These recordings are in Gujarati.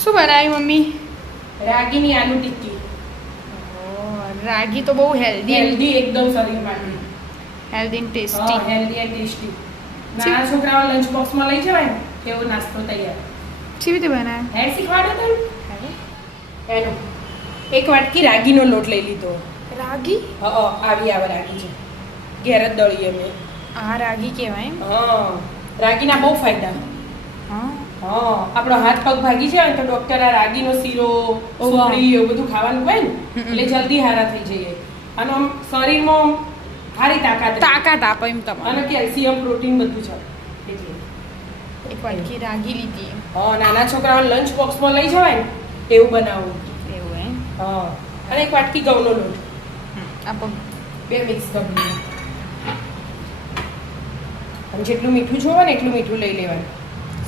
શું બનાવી મમ્મી? રાગીની આલુ ટિક્કી. રાગી તો બહુ હેલ્ધી એકદમ શરીર માટે. Healthy and tasty. Healthy and tasty. નાના છોકરાઓ લંચ બોક્સમાં લઈ જવાય ને એવો નાસ્તો તૈયાર. કેવી રીતે બનાવે? હેડ શીખવાડો તો એનો 1 વાટકી રાગીનો લોટ લઈ લીધો. રાગી? આવે રાગી છે. ઘેર જ દળીએ અમે. આ રાગી કહેવાય? રાગીના બહુ ફાયદા. આપણો હાથ પગ ભાગી જાય તો ડોક્ટર આ રાગીનો શીરો, સુખડી એવું બધું ખાવાનું કહે ને એટલે જલ્દી હારા થઈ જઈએ. અને આમ શરીરમાં સારી તાકાત આપે એમ તમારે. અને કેલ્શિયમ પ્રોટીન બધું છે એટલે 1 વાટકી રાગી લીધી. નાના છોકરાઓ લંચ બોક્સમાં લઈ જવાય ને એવું બનાવું. એવું એમ? અને 1 વાટકી ઘઉંનો લોટ. આપો 2 મિક્સ કરી દઈએ. અને જેટલું મીઠું જોવે ને એટલું મીઠું લઈ લેવાનું.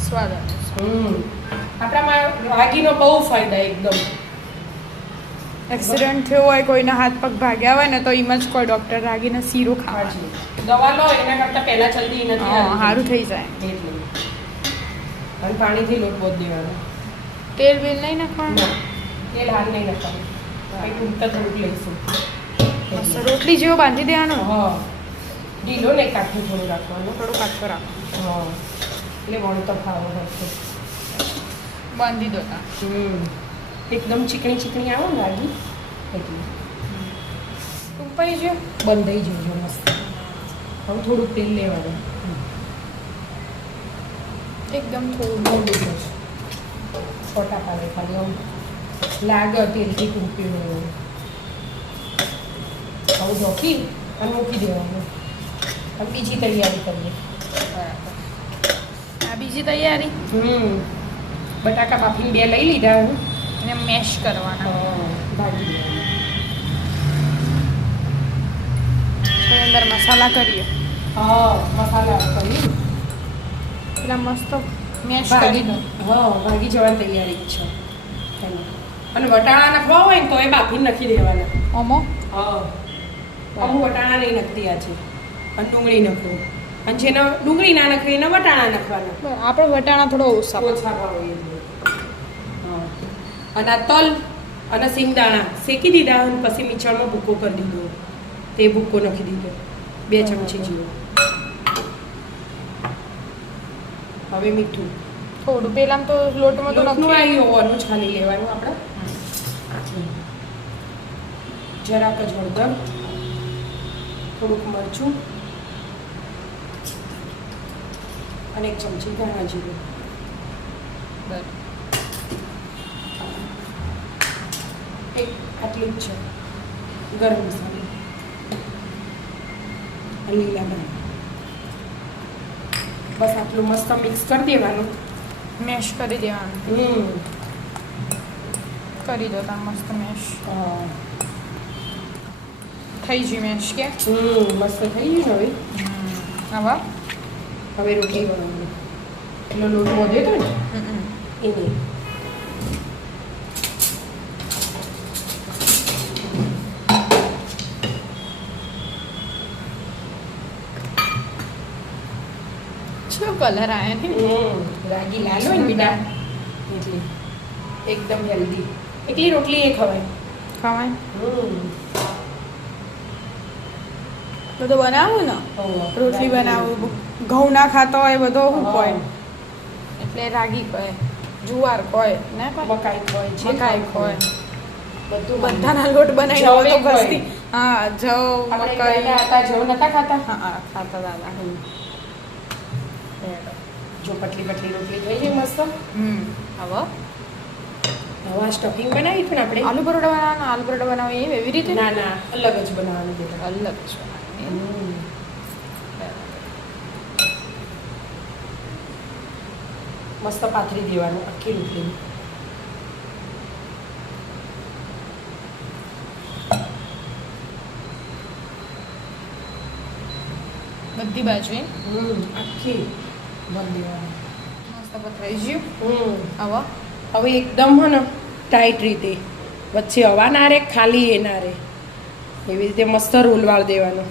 સ્વાદ આપણામાં રાગીનો બહુ ફાયદા એકદમ. એક્સિડન્ટ થયો હોય, કોઈના હાથ પગ ભાગ્યા હોય ને તો એમ જ કોઈ ડૉક્ટર રાગીનો શીરો ખાવા છે. દવા લો એના કરતાં પહેલાં જલ્દી નથી સારું થઈ જાય. એટલે અને પાણીથી લોટ બોધ દેવાનો. તેલ બેલ નહીં નાખવાનું? તેલ હાલ નહીં નાખવાનું. કંઈ ટૂંકતા થોડુંક લઈશું. રોટલી જેવો બાંધી દેવાનો? ઢીલો ને કાઠું થોડું રાખવાનું. થોડું કાઠું રાખવાનું. એટલે વણતો ખાવો હોય બાંધી દો. એકદમ ચીકણી આવો ને રાગી એટલે ઉપર જો બંધાઈ જજો મસ્ત. હવે થોડુંક તેલ લેવાનું. એકદમ થોડું જશે છોટા પાડે ખાલી આમ લાગે તેલથી ટૂંક્યું હોય હવે ઢોકી અને મૂકી દેવાનું. હવે બીજી તૈયારી કરીએ. બરાબર. આ બીજી તૈયારી? બટાકા બાફીને 2 લઈ લીધા એને મેશ કરવાના. ભાજી અંદર મસાલા કરીએ. મસાલા કરી પેલા મસ્ત મેશ ભાગી કરી દો. ભાગી જવાની તૈયારી જ છે. અને વટાણા નાખવા હોય ને તો એ બાફીને નાખી દેવાના. અમુક વટાણા નહીં નાખતી આજે અને ડુંગળી નાખવું. અને જેને ડુંગળી ના નાખવી એને વટાણા નાખવાના. આપણે વટાણા થોડો ઓછા ભાવે. અને આ તલ અને સિંગદાણા શેકી દીધા અને પછી મિક્સરમાં ભૂકો કરી દીધો. તે ભૂકો નાખી દીધો 2 ચમચી જેવો. હવે મીઠું થોડું. પેલા તો લોટમાં તો નાખવાનું ઓવાનું જ ખાલી લેવાનું આપણે. જરાક જ હળદર, થોડુંક મરચું અને 1 ચમચી ધાણા જીરું. આટલું જ છે ગરમ મસાલો અને લીલા ધાણા. બસ આટલું મસ્ત મિક્સ કરી દેવાનું. મેશ કરી દેવાનું. કરી દો તા મસ્ત મેશ. થઈ ગયું મેશ કે? મસ્ત થઈ ગયું. હવે રોટલી બનાવવાની. એટલો લોટ વધે તો ને એને શું કલર આવ્યા ને? રાગી લાલ હોય ને બીટા એટલે એકદમ હેલ્ધી. એકલી રોટલી એ ખવાય. બધું બનાવું ને, રોટલી બનાવું, ઘઉં ના ખાતા હોય બધો શું હોય એટલે રાગી કહે, જુવાર કહે ને, મકાઈ હોય, મકાઈ હોય, બધું બધાના લોટ બનાવી તો બસથી. જવ મકાઈ જવ નતા ખાતા. ખાતા દાદા. જો પતલી રોટલી થઈ ગઈ મસ્ત. હવે સ્ટફિંગ બનાવી હતું ને આપણે. આલુ પરોઠા બનાવીએ એવી રીતે? ના અલગ જ બનાવવાનું. અલગ જ. મસ્ત પાથરી દેવાનું આખી રોટલી. બધી બાજુ આખી ભરી દેવાનું. મસ્ત પથરાઈ ગયું. હવે એકદમ હે ને ટાઈટ રીતે વચ્ચે હવા ના રે, ખાલી એ ના રે, એવી રીતે મસ્ત રોલ વાળ દેવાનો.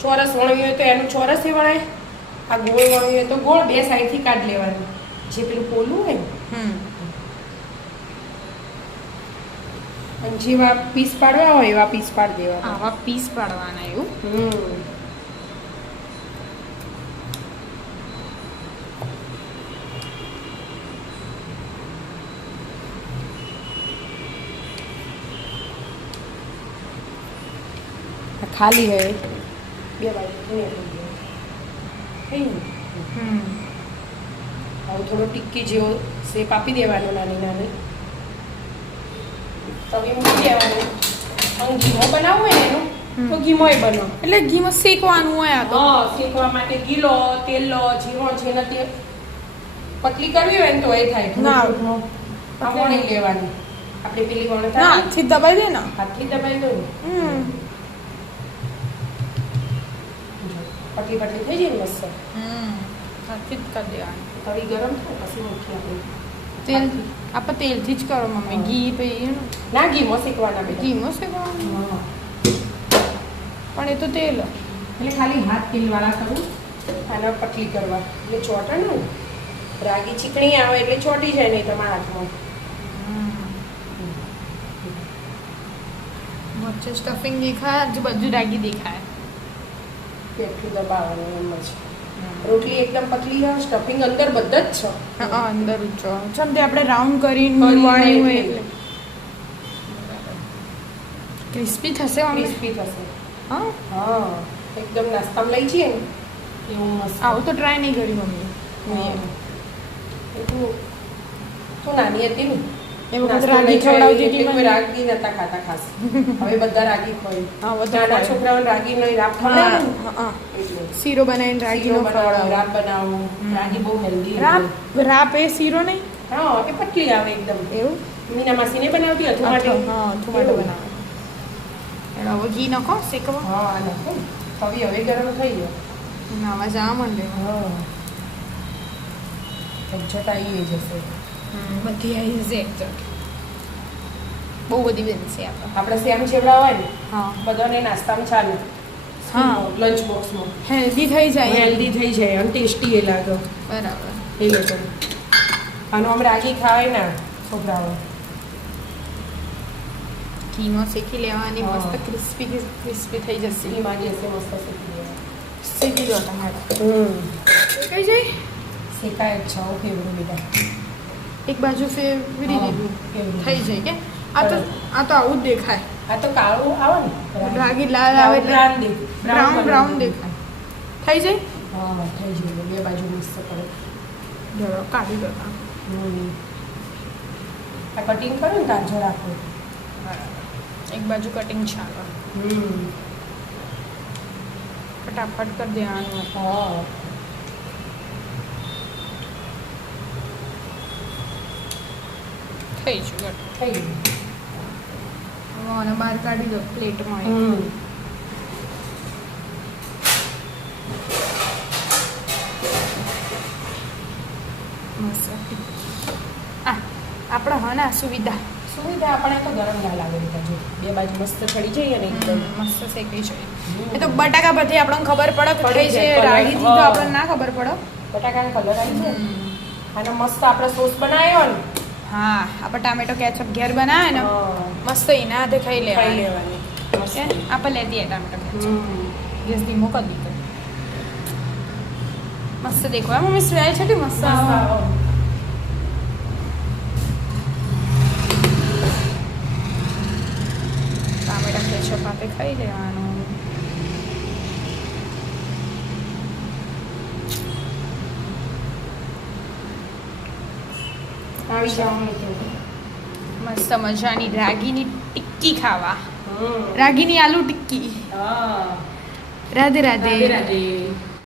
ચોરસ વણવી હોય તો એનું ચોરસ એ વણાય, આ ગોળ વણ્યું હોય તો ગોળ બે સાઈડથી કાઢી લેવાનું, જે પેલું પોલું હોય ને. અને જેવા પીસ પાડવા હોય એવા પીસ પાડી દેવા. આવા પીસ પાડવાના એવું. ખાલી હે બે બાજુ થઈ ગયું. હવે થોડો ટિક્કી જેવો શેપ આપી દેવાનો નાની નાની. તવી મૂકી દેવાનું. અને ઘીમો બનાવવો હોય ને એનું તો ઘીમોય બનો. એટલે ઘીમાં શેકવાનું હોય આ તો. શેકવા માટે ઘી લો, તેલ લો, જીરો છે ને તે પતલી કરવી હોય ને તો એ થાય. ના વણી લેવાની. આપણે પેલી વણ ના હાથથી દબાઈ દે ને. હાથથી દબાઈ દો ને. પતલી પતલી થઈ જાય ને મસ્ત. હાથથી જ કરી દેવાનું. તવી ગરમ થાય પછી મૂકી આપણે. તેલ આપણે તેલથી જ કરો મમ્મી. ઘી પછી ના ઘીમાં શેકવાના બેટા. ઘીમાં શેકવાનું. પણ એ તો તેલ એટલે ખાલી હાથ તેલવાળા કરું અને પતલી કરવા એટલે ચોટે ને. રાગી ચીકણી આવે એટલે ચોટી જાય નહીં તમારા હાથમાં. વચ્ચે સ્ટફિંગ દેખાય, આજુબાજુ રાગી દેખાય. પેટથી દબાવવાનું એમ જ. રોટલી એકદમ પતલી હોય, સ્ટફિંગ અંદર બધા જ છે. અંદર ઉચ્ચો ચમતે આપણે રાઉન્ડ કરીને વળાયું હોય એટલે ક્રિસ્પી થશે. ક્રિસ્પી થશે. હા એકદમ નાસ્તામાં લઈ જઈએ ને એવું મસ્ત. આવું તો ટ્રાય નહીં કરી મમ્મી. તું નાની હતી ને એ વખત રાગી ખવડાવતી હતી કોઈ રાગી નતા ખાતા ખાસ. હવે બધા રાગી ખવાય. નાના છોકરાઓને રાગી નહીં રાબ ખવડાવે. શીરો બનાવીને રાગીનો ખવડાવો. રાબ બનાવો. રાગી બહુ હેલ્ધી. રાપ એ શીરો નહીં. હા એ પતલી આવે એકદમ. એવું મીના માસીને બનાવતી હતું માટે. ટોમેટો બનાવે. હવે ઘી નાખો શેકવા. હા નાખો. હવે ગરમ થઈ ગયો. આવા જવા માંડે. ઝટ આવી જશે. બધી આવી જશે એકજટ. બહુ બધી બનશે આપણે સેમ ચેવડા હોય ને હા બધાને નાસ્તામાં ચાલે. હા લંચ બોક્સમાં હેલ્ધી થઈ જાય. હેલ્ધી થઈ જાય અને ટેસ્ટી એ લાગે. બરાબર. એ લોકો આનો આમ રાગી ખાવાય ને છોકરાઓ. ઘીમાં શેકી લેવાની મસ્ત ક્રિસ્પી ક્રિસ્પી થઈ જશે. ઘીમાં જશે મસ્ત શેકી લેવા. શેકી દો તમારે. કઈ જાય શેકાય જ છે. ફેવરું બેટા એક બાજુ ફેરવી દીધું થઈ જાય કે આ તો આવું જ દેખાય. આ તો કાળું આવે ને રાગી લાલ આવે એટલે બ્રાઉન દેખાય. થઈ જાય. હા થઈ જાય. બે બાજુ મિક્સ કરે. જરો કાઢી દો. આ કટિંગ કરો ને તાજો રાખો. એક બાજુ કટિંગ ચાલો. ફટાફટ કરી દેવાનું. હા થઈ ગયું. થઈ ગયું. અને બહાર કાઢી દો પ્લેટમાં. આપણે હા ના સુવિધા આપણે તો ગરમ ના લાગે બેટા. જો બે બાજુ મસ્ત ચડી જાય ને એકદમ મસ્ત શેકી જાય. એ તો બટાકા પછી આપણને ખબર પડે થઈ છે. રાગી થી તો આપણને ના ખબર પડે. બટાકાનો કલર આવી જાય. અને મસ્ત આપણે સોસ બનાવ્યો ને. હા આપણે ટામેટો કેચઅપ ઘેર બનાવે ને મસ્ત એના હાથે ખાઈ લેવાની. આપણે લેતી ટામેટો કેચઅપ ગેસ ધીમો કરી દીધો. મસ્ત દેખો મમ્મી સ્મેલ છે કે મસ્ત. ટામેટા કેચઅપ આપણે ખાઈ લેવાનું. મસ્ત મજાની રાગીની ટિક્કી ખાવા. રાગીની આલુ ટિક્કી. હા રાધે રાધે. રાધે.